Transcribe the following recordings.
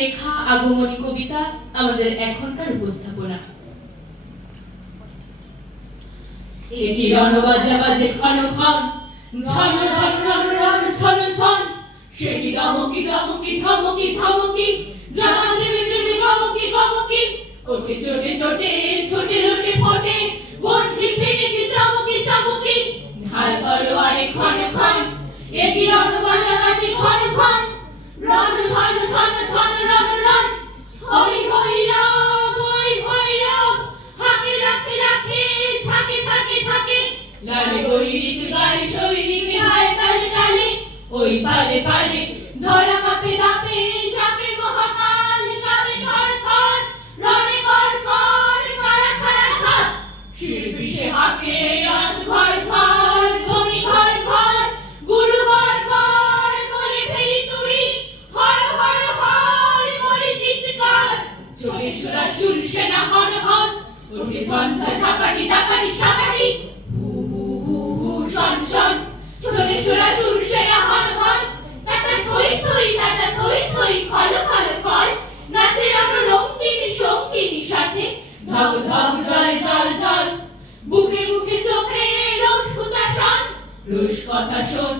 লেখা, আগমনী কবিতা আমাদের এখনকার উপস্থাপনা। এটি রণবাজা বাজে ঝন ঝন রণ রণ ছন ছন সেটি ছোটে বন্দি ফিরিকি, চমকি চমকি। ঢাল তলোয়ারে ক্ষণ ক্ষণ, এটি বাজে ক্ষণ ক্ষণ। ওই পালে পালে ধরা কাপে কাপে ঝাঁকে মহাকাল কাপে থর শিল্পী সে হাকে রাত ঘর রোষ কথা শোন,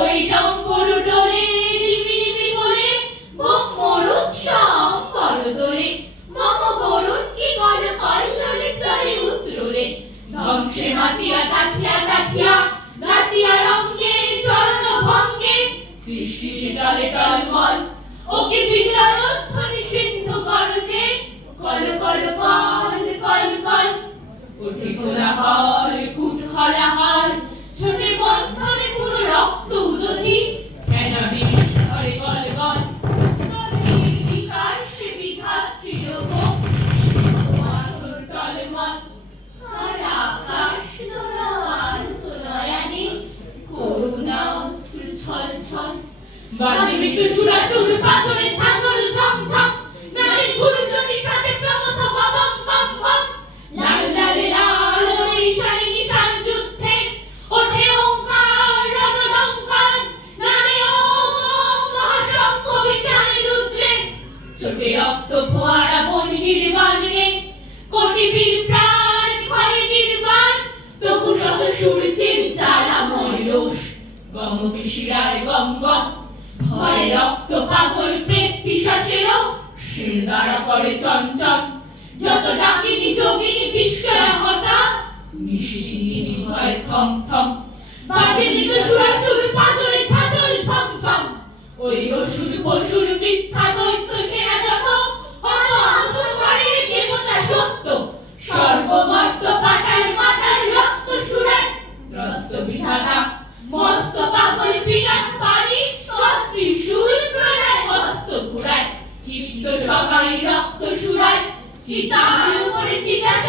ওই রং গরু ডোলে রিমি রিমি বলে বোম মরুদ সব বড় দোলে মম গরুন কি কল কল চলে উত্তরে। ধ্বংসে মাতিয়া তাথিয়া তাথিয়া, নাচিয়া রঙ্গে, চরণ ভঙ্গে, সৃষ্টি সে টলে টল মল ওকে বিজয় ধ্বনি সিন্ধু কল কল কল কল কল। ওঠে খোলা হল কুট হলা বাজে মৃত্যু সুরাচুর পাথরে ছাছর ঝম ঝম নারী গুরুজনের সাথে প্রমথ ববম বম বম। লাল লাল লাল নিশান নিশান যুদ্ধে ওঠে ওঙ্কার রণরঙ্কার। নারী ওম মহাশঙ্খ বিশাল রুদ্রে। চোখে রক্ত ফোয়ারা বন নির্বাণ রে কোটি বীর প্রাণ ক্ষয়ে নির্বাণ তবু শত সূর্যের জ্বালাময় রোষ। গম পিশিরায় গম গম। ভয় রক্ত পাগল পেট পিশাচেরও শির দ্বারা করে চঞ্চল। যত ডাকিনি যোগিনি বিস্ময় হতা, নিশিদিনী ভয় থম থম বাজে নিত সুরাসুর চিতার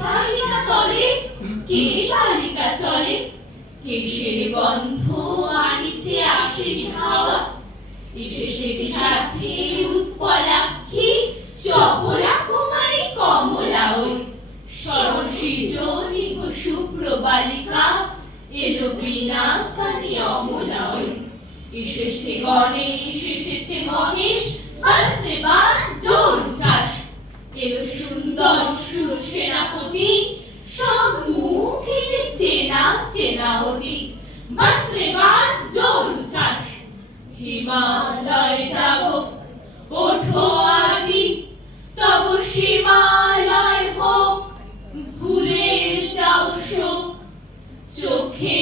শেখালিকা তলে, কে বালিকা চলে? কেশের গন্ধ আনিছে আসেনি হাওয়া? এসেছে সাথে চপলা কুমারী কমলা ওই। শুভ্র বালিকা, এলো বিনা পানি অমলা ওই। এসেছে গণেশ, এসেছে মহেশ বাসরে বাস জোর এলো সুন্দর সুর সেনাপতি চেনা অতীত বাস রে বাস জোর উচ্ছ্বাস হিমালয় যাব, ওঠো আজি, তব সীমালয় হোক, ভুলে যাও শোক চোখে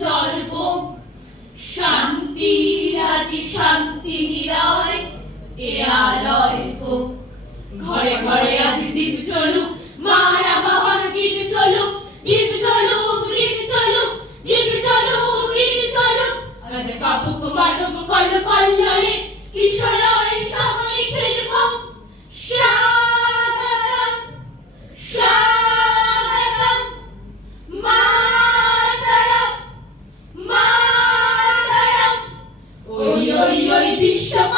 জলব শান্তি রাজি শান্তি নিলয়, এ আলয়। ঘরে ঘরে আজ দিন চলুক মারা বাবার দিন চলুক দিন চলুক দিন চলুক দিন চলুক দিন চলুক। আজ কাপুক মানব কল কল্লরে কিশোরয় সকলে খেলব স্বাগতম